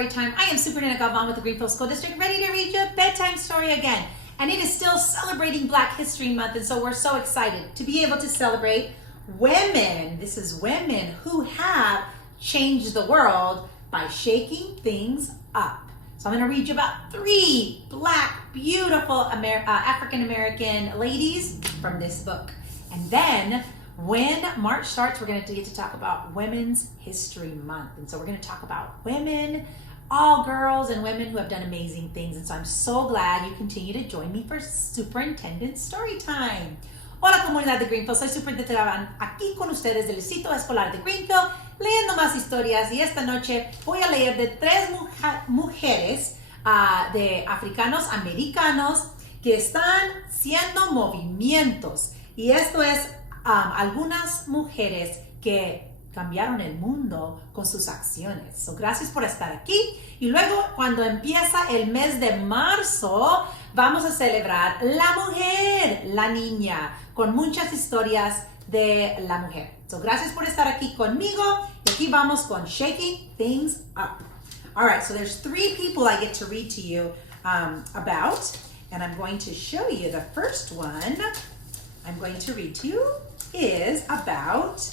story time. I am Superintendent Galvan with the Greenfield School District, ready to read you a bedtime story again. And it is still celebrating Black History Month, and so we're so excited to be able to celebrate women. This is women who have changed the world by shaking things up. So I'm going to read you about 3 Black, beautiful African-American ladies from this book. And then when March starts, we're going to get to talk about Women's History Month. And so we're going to talk about women, all girls and women who have done amazing things. And so I'm so glad you continue to join me for Superintendent Story Time. Hola comunidad de Greenfield, soy Superintendent Galvan, aquí con ustedes del Distrito Escolar de Greenfield, leyendo más historias. Y esta noche voy a leer de 3 mujeres de africanos americanos que están haciendo movimientos. Y esto es algunas mujeres que cambiaron el mundo con sus acciones. So, gracias por estar aquí. Y luego, cuando empieza el mes de marzo, vamos a celebrar la mujer, la niña, con muchas historias de la mujer. So, gracias por estar aquí conmigo. Y aquí vamos con Shaking Things Up. All right, so there's 3 people I get to read to you about. And I'm going to show you the first one I'm going to read to you is about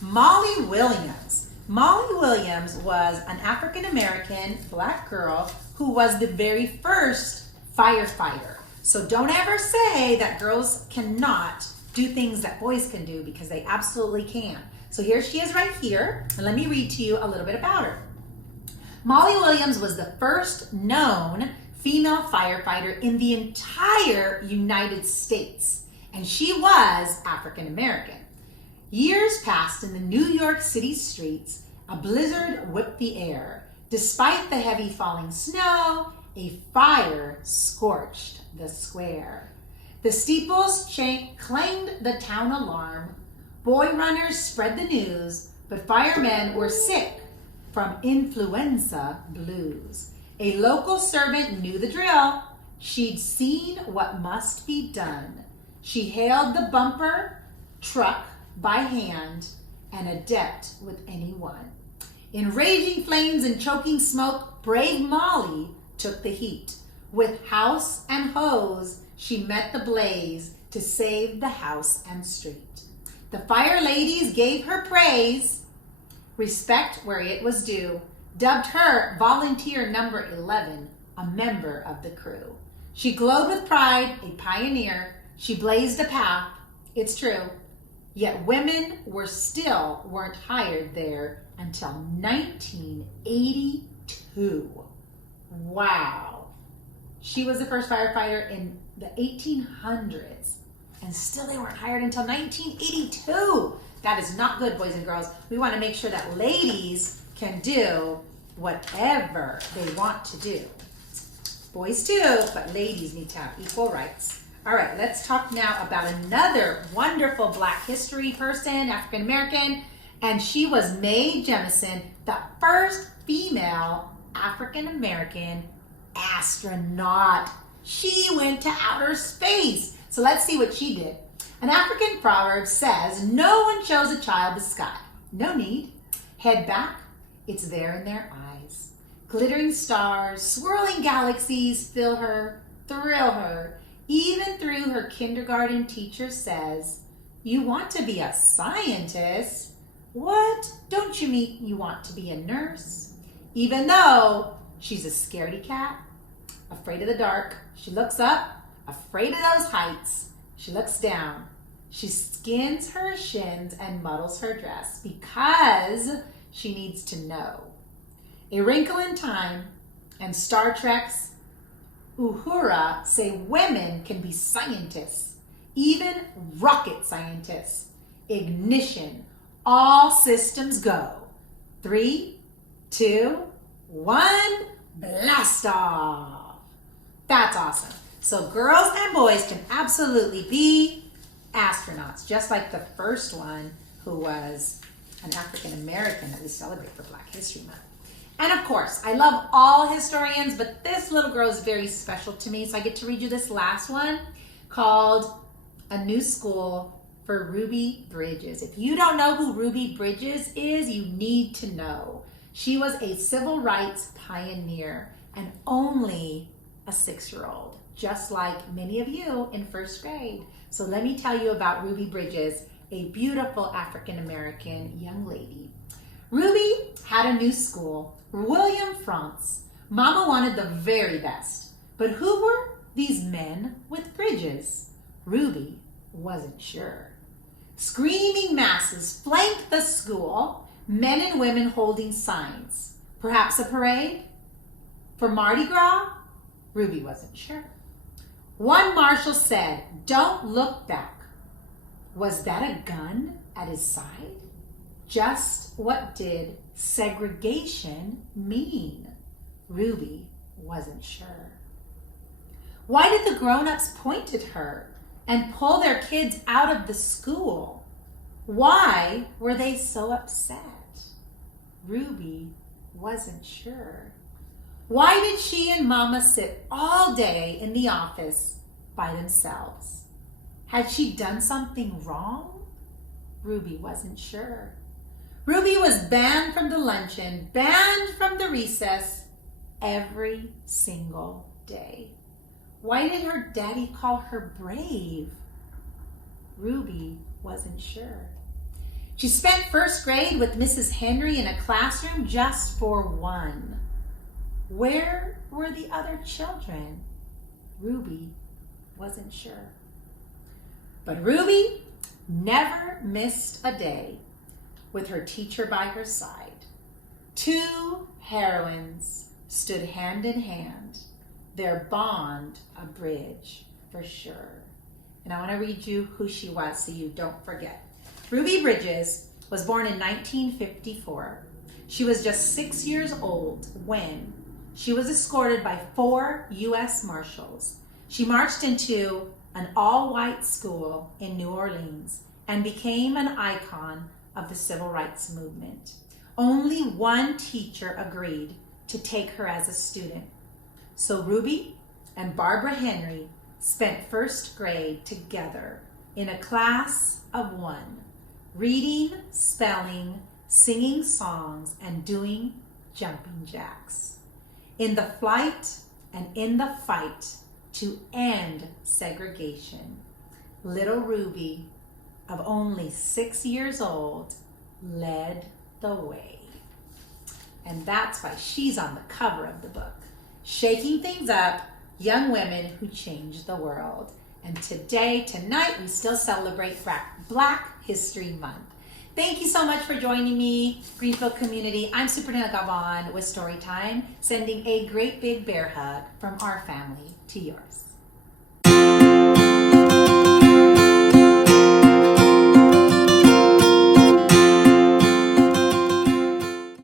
Molly Williams. Molly Williams was an African-American Black girl who was the very first firefighter. So don't ever say that girls cannot do things that boys can do, because they absolutely can. So here she is right here, and let me read to you a little bit about her. Molly Williams was the first known female firefighter in the entire United States. And she was African-American. Years passed in the New York City streets. A blizzard whipped the air. Despite the heavy falling snow, a fire scorched the square. The steeples clanged the town alarm. Boy runners spread the news, but firemen were sick from influenza blues. A local servant knew the drill. She'd seen what must be done. She hailed the bumper truck by hand, and adept with anyone. In raging flames and choking smoke, brave Molly took the heat. With house and hose, she met the blaze to save the house and street. The fire ladies gave her praise, respect where it was due, dubbed her volunteer number 11, a member of the crew. She glowed with pride, a pioneer. She blazed a path, it's true, yet women weren't hired there until 1982. Wow. She was the first firefighter in the 1800s, and still they weren't hired until 1982. That is not good, boys and girls. We want to make sure that ladies can do whatever they want to do. Boys too, but ladies need to have equal rights. All right, let's talk now about another wonderful Black history person, African American, and she was Mae Jemison, the first female African American astronaut. She went to outer space. So let's see what she did. An African proverb says, "No one shows a child the sky." No need. Head back, it's there in their eyes. Glittering stars, swirling galaxies fill her, thrill her. Even through her kindergarten teacher says, "You want to be a scientist? What? Don't you mean you want to be a nurse?" Even though she's a scaredy cat, afraid of the dark, she looks up, afraid of those heights. She looks down. She skins her shins and muddles her dress because she needs to know. A Wrinkle in Time and Star Trek's Uhura say women can be scientists, even rocket scientists. Ignition, all systems go. 3, 2, 1, blast off. That's awesome. So girls and boys can absolutely be astronauts, just like the first one who was an African American that we celebrate for Black History Month. And of course, I love all historians, but this little girl is very special to me. So I get to read you this last one called A New School for Ruby Bridges. If you don't know who Ruby Bridges is, you need to know. She was a civil rights pioneer and only a 6-year-old, just like many of you in first grade. So let me tell you about Ruby Bridges, a beautiful African-American young lady. Ruby had a new school, William France. Mama wanted the very best. But who were these men with bridges? Ruby wasn't sure. Screaming masses flanked the school, men and women holding signs. Perhaps a parade? For Mardi Gras? Ruby wasn't sure. One marshal said, "Don't look back." Was that a gun at his side? Just what did segregation mean? Ruby wasn't sure. Why did the grown-ups point at her and pull their kids out of the school? Why were they so upset? Ruby wasn't sure. Why did she and Mama sit all day in the office by themselves? Had she done something wrong? Ruby wasn't sure. Ruby was banned from the luncheon, banned from the recess every single day. Why did her daddy call her brave? Ruby wasn't sure. She spent first grade with Mrs. Henry in a classroom just for one. Where were the other children? Ruby wasn't sure. But Ruby never missed a day with her teacher by her side. Two heroines stood hand in hand, their bond a bridge for sure. And I want to read you who she was so you don't forget. Ruby Bridges was born in 1954. She was just 6 years old when she was escorted by 4 U.S. Marshals. She marched into an all-white school in New Orleans and became an icon of the civil rights movement. Only one teacher agreed to take her as a student. So Ruby and Barbara Henry spent first grade together in a class of one, reading, spelling, singing songs, and doing jumping jacks. In the flight and in the fight to end segregation, little Ruby, of only 6 years old, led the way. And that's why she's on the cover of the book, shaking things up, young women who changed the world. And tonight, we still celebrate Black History Month. Thank you so much for joining me, Greenfield community. I'm Superintendent Galvan with Storytime, sending a great big bear hug from our family to yours.